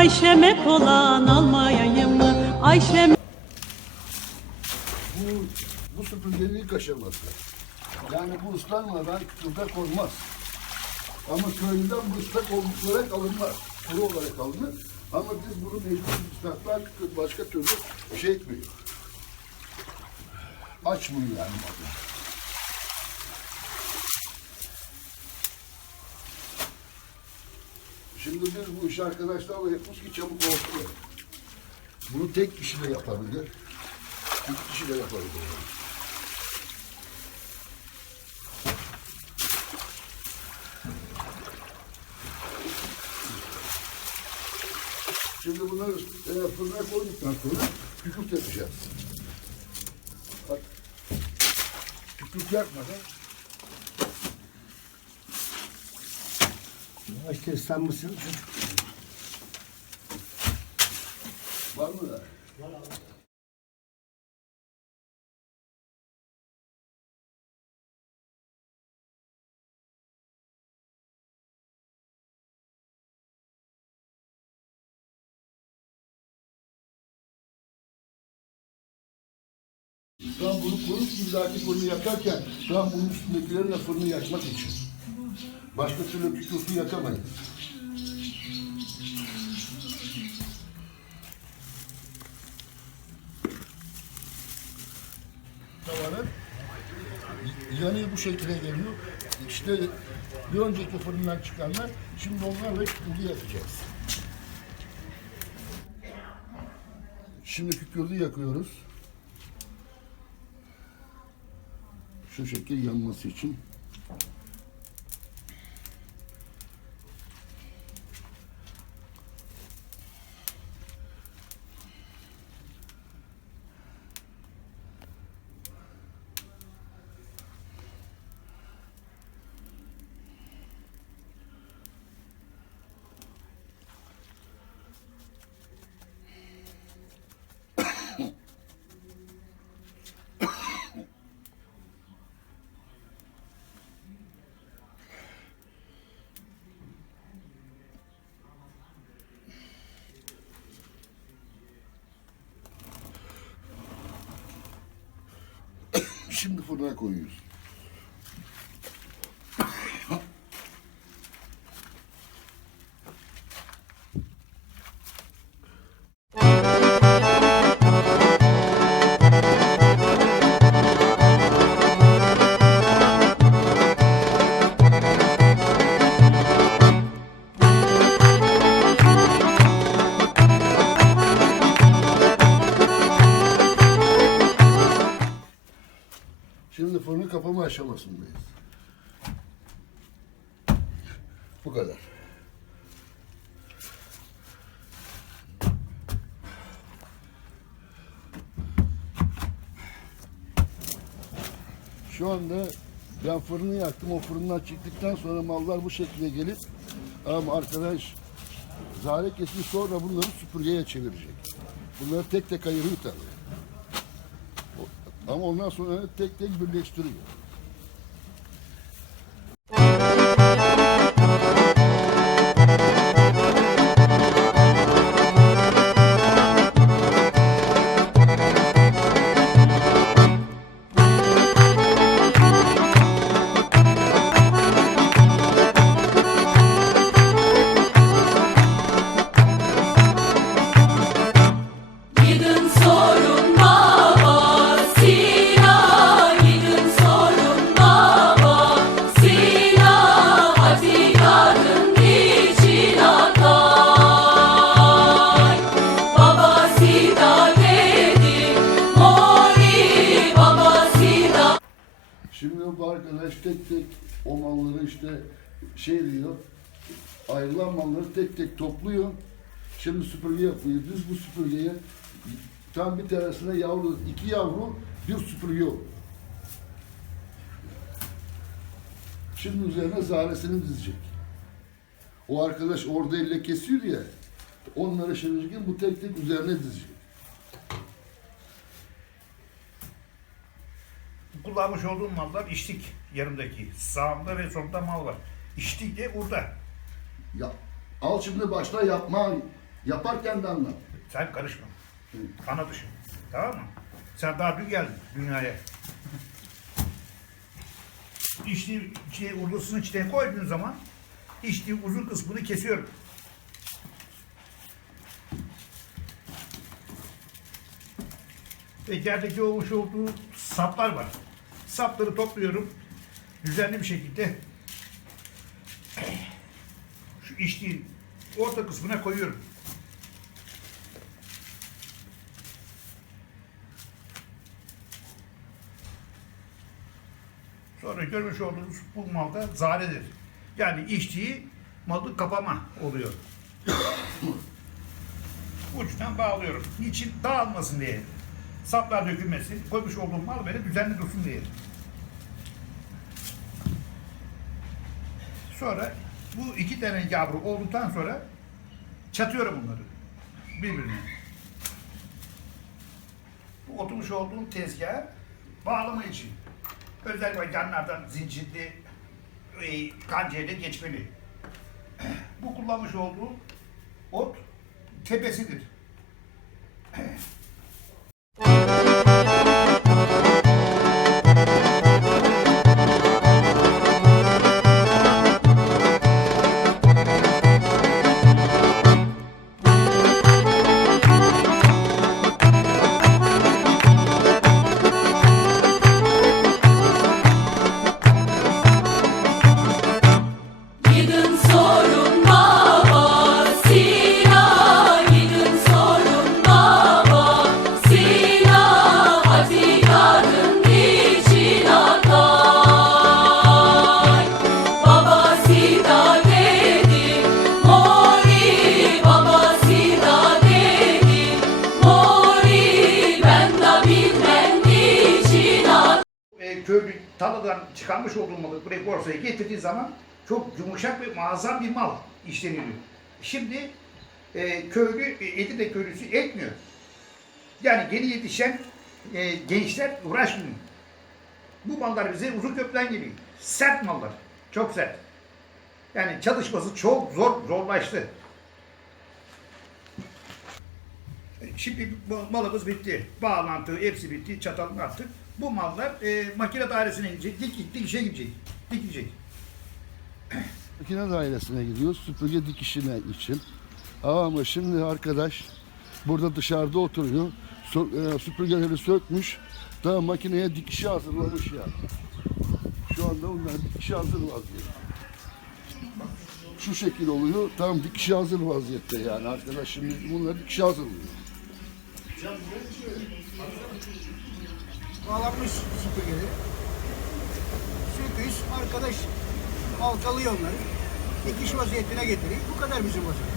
Ayşe'me kolan almayayım mı? Ayşe'me... Bu süpürgenin ilk aşaması. Yani bu ıslanmadan kütürde konmaz. Ama köylüden bu ıslak olarak alınmaz. Kuru olarak alınır. Ama biz bunu mecbur ıslaklar başka türlü şey etmiyor. Açmıyor yani. Şimdi biz bu işi arkadaşlarla yapıyoruz ki çabuk olsun. Bunu tek kişi de yapabilir. İki kişi de yapabilir. Şimdi bunları fırına koyduktan sonra kükürt yapacağız. Bak, kükürt yakmadan. İşte sen mısın? Var mı da? Var abi. Şu an bunu kurut gibi dahaki fırını yakarken şu an bunun üstündekilerin de fırını yakmak için. Başka türlü kükürtü yakamayın. Tavanın yanı bu şekilde geliyor. İşte bir önceki fırından çıkanlar, şimdi onlarla kükürdü yakacağız. Şimdi kükürdü yakıyoruz. Şu şekil yanması için. Şimdi fırına koyuyoruz. Şimdi fırını kapama aşamasındayız. Bu kadar. Şu anda ben fırını yaktım. O fırından çıktıktan sonra mallar bu şekilde gelip ama arkadaş zare kesip sonra bunları süpürgeye çevirecek. Bunları tek tek ayırıyor tabii. Ama ondan sonra tek tek birleştiriyor. Gidin sorun babasına, gidin sorun. Şimdi bu arkadaş tek tek o malları işte şey diyor, ayrılan malları tek tek topluyor. Şimdi süpürge yapıyor. Düz bu süpürgeye tam bir tanesine yavru, 2 yavru bir süpürge olur. Şimdi üzerine zaresini dizecek. O arkadaş orada elle kesiyor ya, onları şimdi bu tek tek üzerine dizecek. Kullanmış olduğum mallar içtik yanımdaki. Sağımda ve solumda mal var. İçtik de burada. Ya, al şimdi başta yapma, yaparken de anlat. Sen karışma. Ana dışı. Tamam mı? Sen daha dün geldin dünyaya. İçtiği urlusunu içine koyduğun zaman içtiği uzun kısmını kesiyorum. Ve yerdeki olmuş olduğu saplar var. Sapları topluyorum. Düzenli bir şekilde şu içtiğin orta kısmına koyuyorum. Sonra görmüş olduğunuz bu malda zaredir. Yani içtiği malı kapama oluyor. Uçtan bağlıyorum. Niçin? Dağılmasın diye. Saplar dökülmesin. Koymuş olduğum mal böyle düzenli dursun diye. Sonra bu 2 tane yavru olduktan sonra çatıyorum bunları birbirine. Bu oturmuş olduğum tezgaha bağlama için. Özellikle yanlardan zincirli, kancayla geçmeli. Bu kullanmış olduğum ot tepesidir. Gidin sorun babasına, gidin sorun babasına, hadi yarın için atay. Babası da dedi, mori, babası da dedi, mori, ben de bilmem niçin atay. Köylü tarladan çıkarmış olduğum malı buraya borsaya getirdiği zaman çok yumuşak ve muazzam bir mal işleniyor. Şimdi köylü, Edirne köylüsü ekmiyor. Yani yeni yetişen gençler uğraşmıyor. Bu mallar bize uzun köprüden geliyor. Sert mallar. Çok sert. Yani çalışması çok zorlaştı. Şimdi malımız bitti. Bağlantı hepsi bitti. Çatalını attık. Bu mallar makine dairesine gidecek. Dikişe gidecek. Dikilecek. Makine dairesine gidiyoruz süpürge dikişine için. Ama şimdi arkadaş burada dışarıda oturuyor. Süpürgeleri sökmüş. Daha makineye dikişi hazırlamış ya. Şu anda onlar dikişi hazır vaziyette. Şu şekil oluyor. Tam dikişi hazır vaziyette yani. Arkadaş şimdi bunları dikişi hazırlıyor. Bağlanmış süpürgeleri. Söküş, arkadaş halkalıyor onları. Dikiş vaziyetine getiriyor. Bu kadar bizim vaziyet.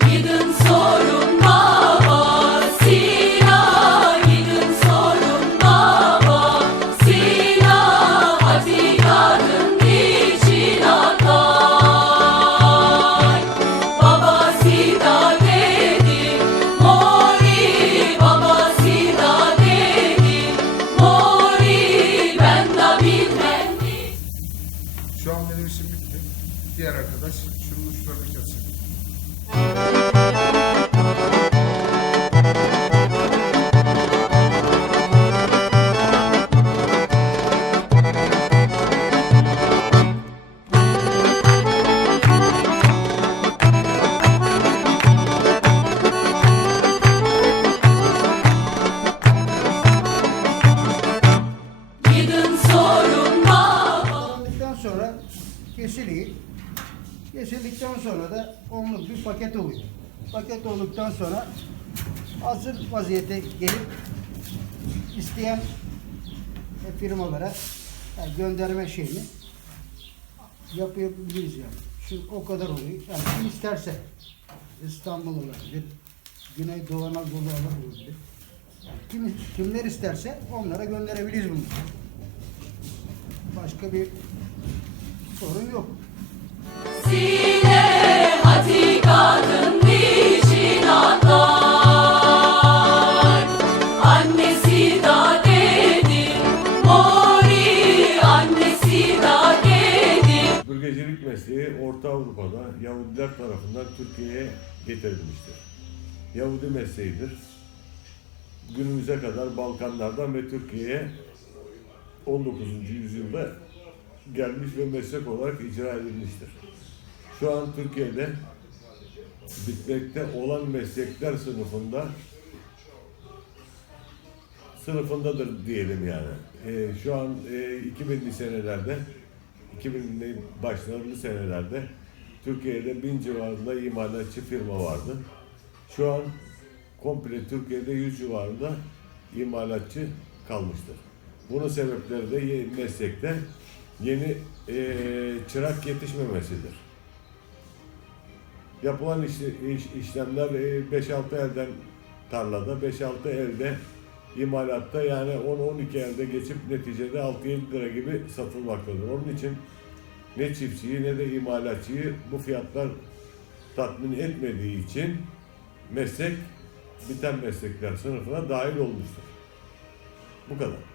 Gidin sorun babasına, gidin sorun babasına, hadi yarın için atay. Babası da dedi, mori, babası da dedi, mori, ben de bilmem. Şu an benim işim bitti. diğer arkadaş şunun uçlarını kessin. Gidin sorun baba. Alındıktan sonra kesiliyor. Kesildikten sonra da onluk bir paket oluyor. Paket olduktan sonra hazır vaziyete gelip isteyen firmalara yani gönderme şeyini yapabiliriz yani. Şu o kadar oluyor. Yani kim isterse İstanbul olabilir, Güneydoğu Anadolu olabilir. Yani kimler isterse onlara gönderebiliriz bunu. Başka bir sorun yok. Sine hadi kadın niçin atlar? Annesi da dedi, mori annesi da dedi. Süpürgecilik mesleği Orta Avrupa'da Yahudiler tarafından Türkiye'ye getirilmiştir. Yahudi mesleğidir. Günümüze kadar Balkanlardan ve Türkiye'ye 19. yüzyılda gelmiş ve meslek olarak icra edilmiştir. Şu an Türkiye'de bitmekte olan meslekler sınıfındadır diyelim yani. Şu an 2000'li senelerde, 2000'li başlarında senelerde Türkiye'de 1000 civarında imalatçı firma vardı. Şu an komple Türkiye'de 100 civarında imalatçı kalmıştır. Bunun sebepleri de meslekte yeni çırak yetişmemesidir. Yapılan işlemler 5-6 elden tarlada, 5-6 elde imalatta yani 10-12 elde geçip neticede 6-7 lira gibi satılmaktadır. Onun için ne çiftçiyi ne de imalatçıyı bu fiyatlar tatmin etmediği için meslek biten meslekler sınıfına dahil olmuştur. Bu kadar.